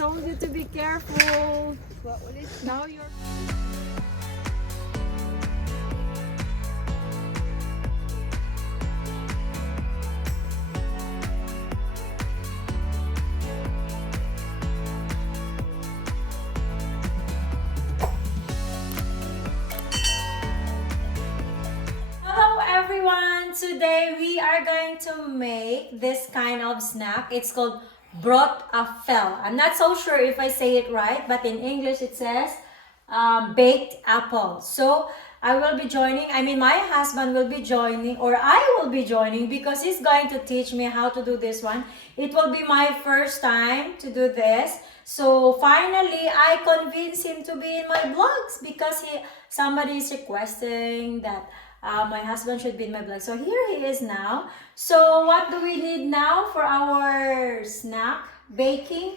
told you to be careful. Now you're... Hello everyone! Today we are going to make this kind of snack. It's called Bratapfel. I'm not so sure if I say it right, but in English it says baked apple. So I will be joining, my husband will be joining, or I will be joining because he's going to teach me how to do this one. It will be my first time to do this. So finally, I convinced him to be in my vlogs because somebody is requesting that my husband should be in my vlog. So here he is now. So what do we need now for our snack baking?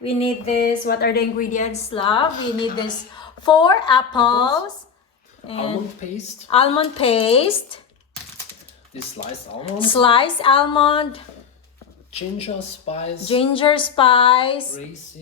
We need this. What are the ingredients, love? We need this 4 apples. And almond paste. This sliced almond. Sliced almond. Ginger spice.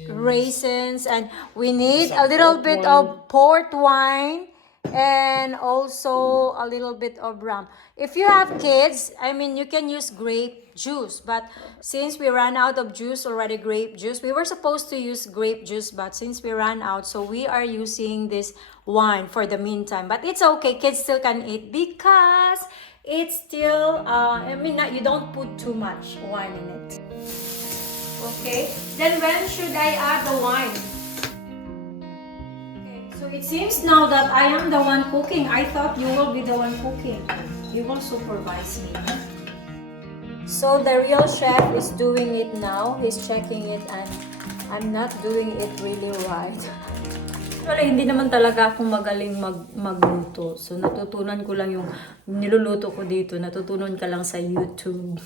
Raisins. And we need a little bit of port wine. And also a little bit of rum. If you have kids, you can use grape juice. But since we ran out of juice already, grape juice, we were supposed to use grape juice, but since we ran out, so we are using this wine for the meantime. But it's okay, kids still can eat because it's still, you don't put too much wine in it. Okay, then when should I add the wine? So it seems now that I am the one cooking. I thought you will be the one cooking. You will supervise me. So the real chef is doing it now. He's checking it and I'm not doing it really right. Well, hindi naman talaga ako magaling magluto. So natutunan ko lang yung niluluto ko dito. Natutunan ka lang sa YouTube.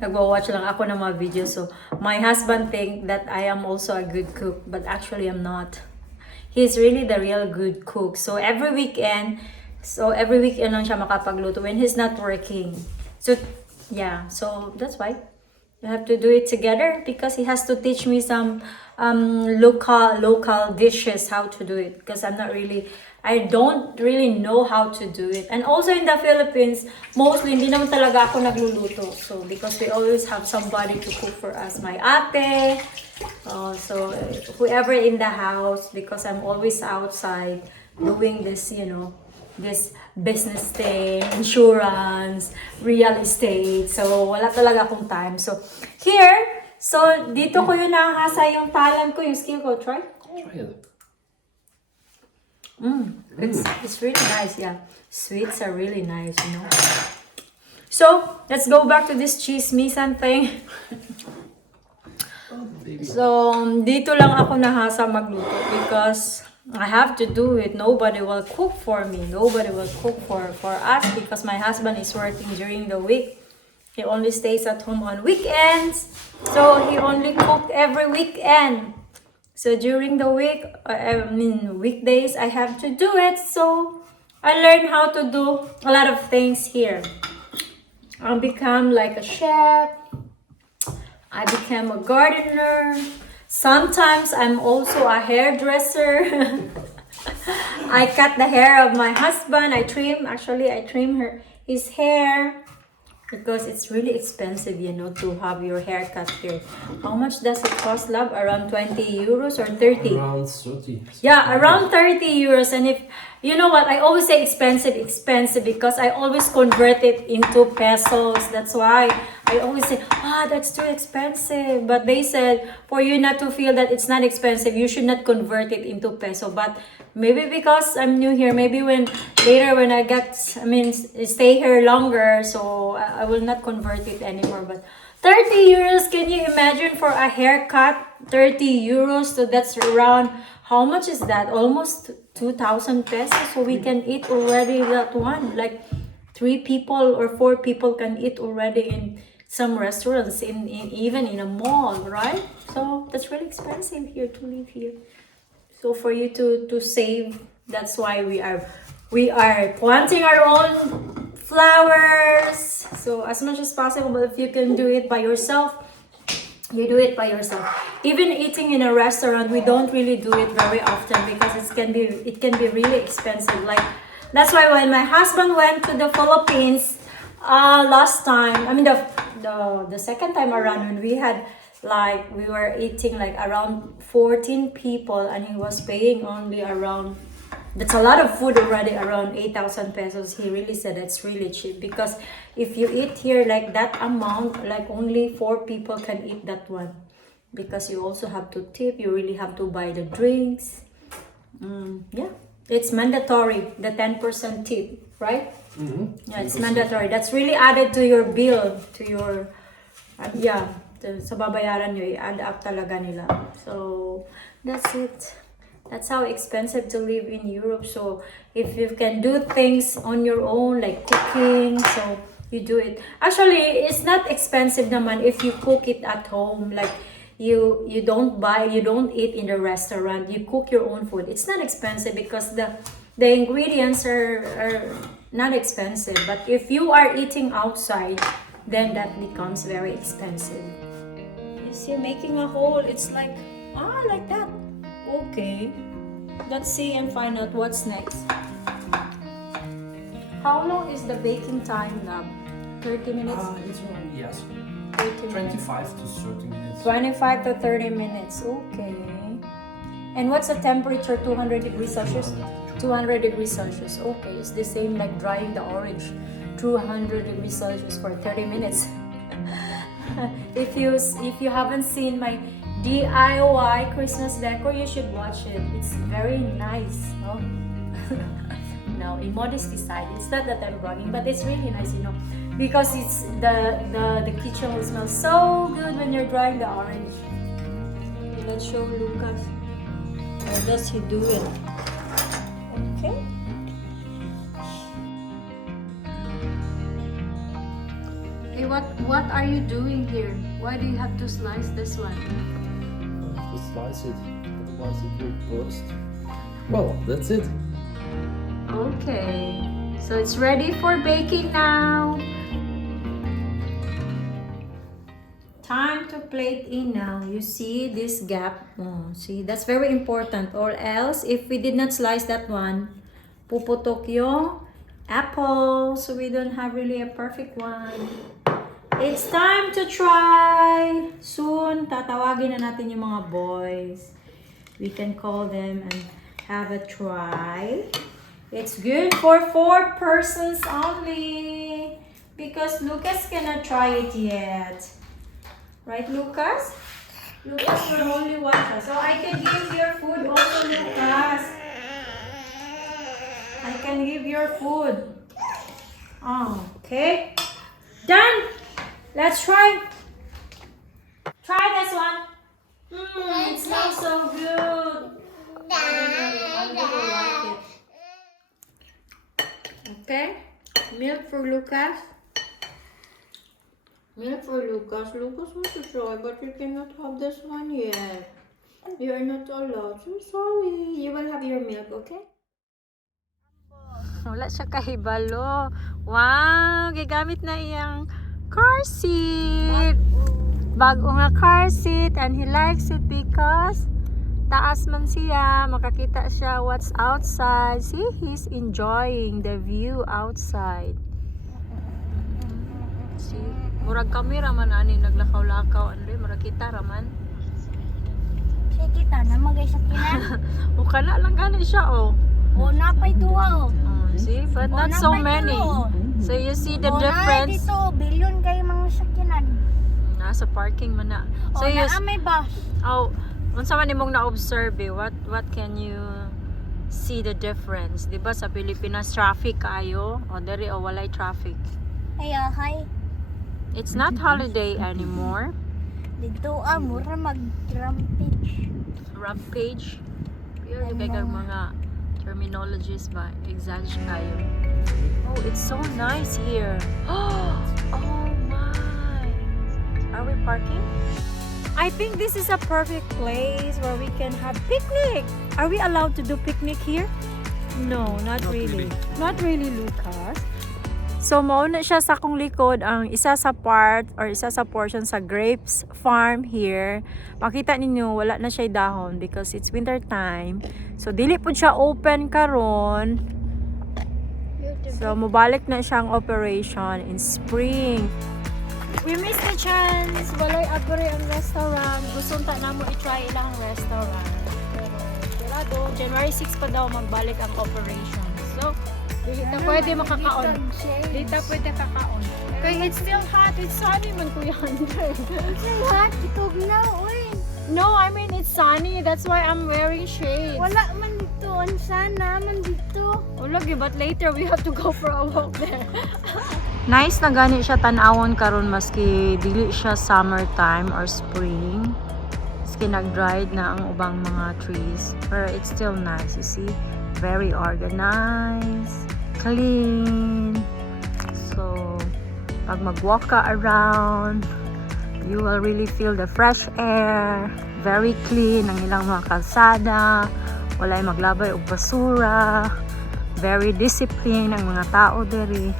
Nagwa-watch lang ako ng mga videos. So my husband think that I am also a good cook. But actually I'm not. He's really the real good cook. So every weekend lang siya makapagluto when he's not working. So yeah, so that's why you have to do it together because he has to teach me some local dishes how to do it because I don't really know how to do it. And also in the Philippines, mostly hindi naman talaga ako nagluluto. So because we always have somebody to cook for us. My ate, so whoever in the house, because I'm always outside doing this, this business thing, insurance, real estate. So wala talaga akong time. So here, so dito ko yung nahasa yung talent ko, yung skill ko. Try it. It's really nice, yeah. Sweets are really nice, So let's go back to this cheese misan thing. So dito lang ako nahasa magluto because I have to do it. Nobody will cook for me. Nobody will cook for us because my husband is working during the week. He only stays at home on weekends. So he only cook every weekend. So during the week, weekdays, I have to do it. So I learned how to do a lot of things here. I become like a chef. I became a gardener. Sometimes I'm also a hairdresser. I cut the hair of my husband. I trim his hair. Because it's really expensive, to have your hair cut here. How much does it cost, love? Around 20 euros or 30? Around 30. Yeah, around 30 euros. And if, you know what, I always say expensive because I always convert it into pesos. That's why I always say, that's too expensive. But they said, for you not to feel that it's not expensive, you should not convert it into peso. But maybe because I'm new here, maybe when I stay here longer, so I will not convert it anymore. But 30 euros, can you imagine for a haircut? 30 euros, so that's around, how much is that? Almost 2,000 pesos. So we can eat already that one. Like 3 people or 4 people can eat already in some restaurants, even in a mall, right? So that's really expensive here to live here. So for you to save, that's why we are planting our own flowers. So as much as possible, but if you can do it by yourself, You do it by yourself. Even eating in a restaurant, we don't really do it very often because it can be really expensive. Like that's why when my husband went to the Philippines last time, I mean the second time around when we had like we were eating like around 14 people and he was paying only around, that's a lot of food already, around 8,000 pesos. He really said that's really cheap because if you eat here like that amount, like only 4 people can eat that one because you also have to tip, you really have to buy the drinks. Yeah, it's mandatory, the 10% tip, right? Yeah, it's mandatory. That's really added to your bill, to your, sa babayaran nyo, i-add up talaga nila. So, that's it. That's how expensive to live in Europe. So if you can do things on your own, like cooking, so you do it. Actually, it's not expensive naman if you cook it at home. Like you don't eat in the restaurant. You cook your own food. It's not expensive because the ingredients are not expensive. But if you are eating outside, then that becomes very expensive. You see, making a hole, it's like like that. Okay, let's see and find out what's next. How long is the baking time now? 30 minutes? Yes. 30 25 to 30 minutes. 25 to 30 minutes, okay. And what's the temperature? 200 degrees Celsius? 200 degrees Celsius, okay. It's the same like drying the orange. 200 degrees Celsius for 30 minutes. If you haven't seen my DIY Christmas decor, you should watch it. It's very nice, no? No, in modesty side, it's not that I'm bragging, but it's really nice, you know, because it's the kitchen will smell so good when you're drying the orange. Okay, let's show Lucas. How does he do it? Okay. Hey, what are you doing here? Why do you have to slice this one? To slice it, otherwise it will burst. Well, that's it. Okay, so it's ready for baking now. Time to plate in now. You see this gap? Oh, see, that's very important. Or else, if we did not slice that one, puputok yung apple. So we don't have really a perfect one. It's time to try. Soon, tatawagin na natin yung mga boys. We can call them and have a try. It's good for 4 persons only because Lucas cannot try it yet. Right, Lucas? Lucas will only watch us. So I can give your food also, Lucas. I can give your food. Oh, okay. Done. Let's try. Try this one. It smells so good. I'm gonna like it. Okay. Milk for Lucas. Milk for Lucas. Lucas wants to try, but you cannot have this one yet. You are not allowed. So sorry. You will have your milk, okay? Wala siya kahibalo. Wow! Gigamit na iyang car seat. Bago nga car seat, and he likes it because taas man siya, makakita siya what's outside. See, he's enjoying the view outside. See, murag kamera man ani naglakaw-lakaw andre, murag kita raman. Sige kita na mag-isakinan. O kana lang gani siya oh. O napay duwa o. See, but not so many. So you see the difference. Dito, bilyon kayo mga sakyanan. Nasa parking man na. So o may bus. Oh, unsa man nimong na-observe what can you see the difference? Diba sa Pilipinas traffic kayo o diri o walay traffic? Ay, hi. It's not holiday anymore. Dito mura mag-rampage. Rampage. Pero kay mga terminologies ba exact kayo. Oh, it's so nice here. Oh my. Are we parking? I think this is a perfect place where we can have picnic. Are we allowed to do picnic here? No, not really. Not really, Lucas. So mauna siya sa akong likod ang isa sa part or isa sa portion sa grapes farm here. Makita ninyo wala na siya dahon because it's winter time. So dili pud siya open karon. So mobalik na siyang operation in spring. We missed the chance. Walay abri ang restaurant. Gusto ta namo i-try ilang restaurant. Pero January 6 pa daw magbalik ang operation. So dito pwede makakaon. Dito pwede kakaon. Okay, it's still hot. It's sunny man Kuya Hunter. It's hot. Itog na, uy. No, I mean it's sunny. That's why I'm wearing shades. Wala man dito. Ang sana man dito. Oh, lagi, but later we have to go for a walk there. Nice na gani siya tanawon karon maski dili siya summertime or spring. Maski nag-dried na ang ubang mga trees. But it's still nice, you see. Very organized. Clean. So, pag mag-walk ka around, you will really feel the fresh air. Very clean ang ilang mga kalsada. Walay maglabay og basura. Very disciplined ang mga tao diri.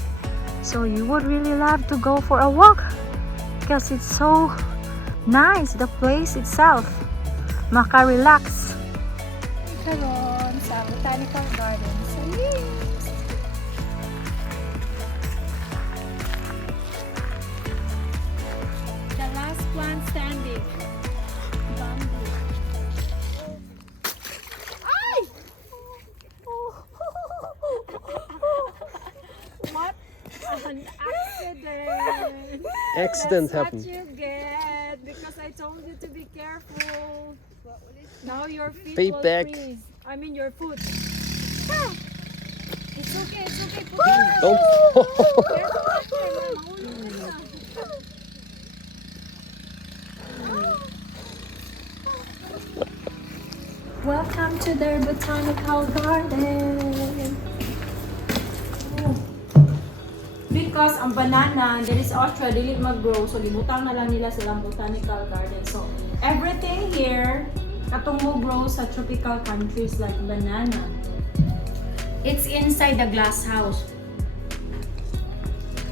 So, you would really love to go for a walk because it's so nice, the place itself. Maka-relax. Karon sa Botanical Garden. So, yes. The last plant standing. Bamboo. Ay! What an accident. Accident That's happened. what you get because I told you to be careful. Now your feet Pay will back. freeze. I mean your foot. Ah! It's okay, it's okay. Put it on. Don't. Welcome to their botanical garden. Because ang banana, there is Austria, dili mag-grow. So, libutang na lang nila silang botanical garden. So, everything here, katong mo grow sa tropical countries like banana. It's inside the glass house.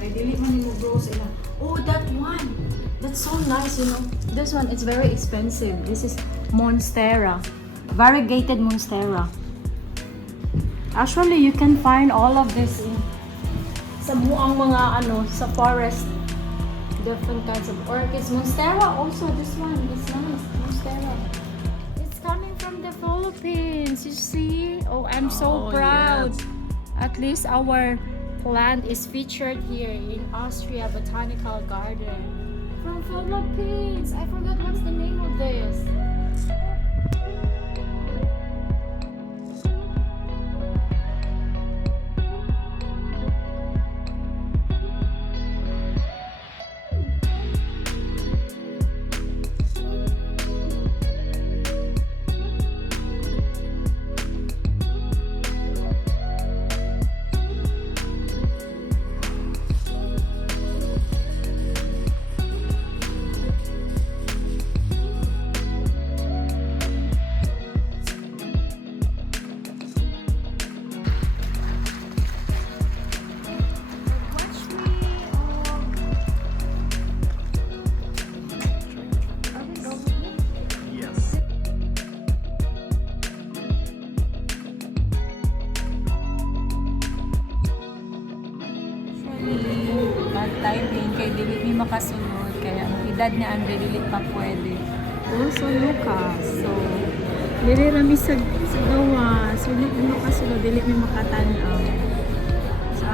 Ay, dili man mo grow sila. Oh, that one. That's so nice, you know. This one, it's very expensive. This is Monstera. Variegated Monstera. Actually, you can find all of this in sa buang mga sa forest. Different kinds of orchids. Monstera also, this one is nice. Monstera. It's coming from the Philippines, you see? Oh, I'm so proud. Yes. At least our plant is featured here in Austria Botanical Garden. From Philippines. I forgot what's the name of this. Bad timing kay dili mi makasunod kaya ang edad ni Andre dili pa pwede. Also Lucas. So dili ra mi sa gawa. So dili mi makasunod, dili mi makatan-aw. So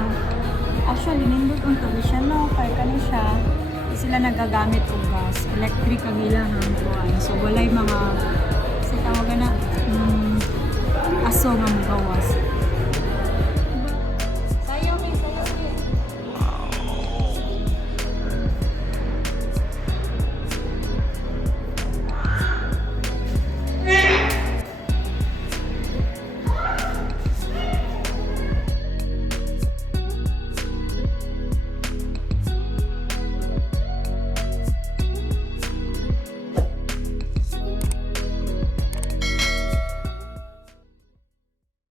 actually nindot ang kami siya no kay kani siya sila nagagamit og gas, electric ang ilang kuan. So walay mga sa tawagan na aso nga mogawas.